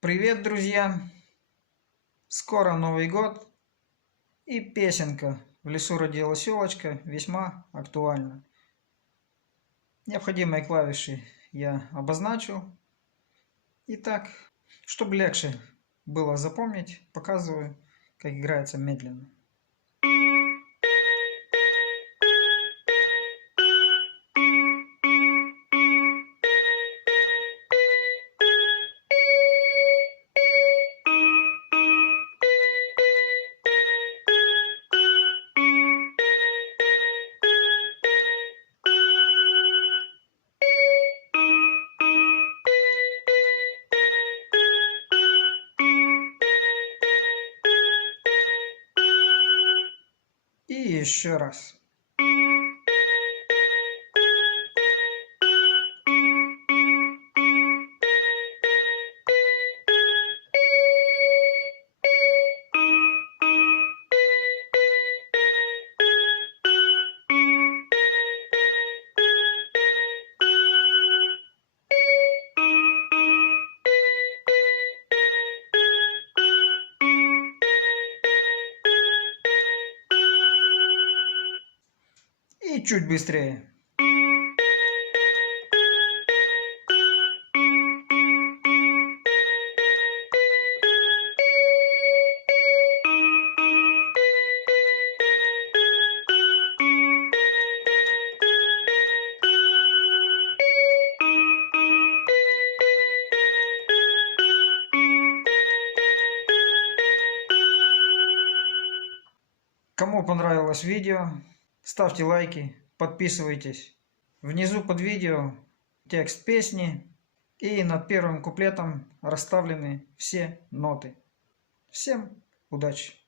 Привет, друзья! Скоро Новый год, и песенка «В лесу родилась елочка» весьма актуальна. Необходимые клавиши я обозначил. Итак, чтобы легче было запомнить, показываю, как играется медленно. И еще раз. И чуть быстрее. Кому понравилось видео, ставьте лайки, подписывайтесь. Внизу под видео текст песни, и над первым куплетом расставлены все ноты. Всем удачи!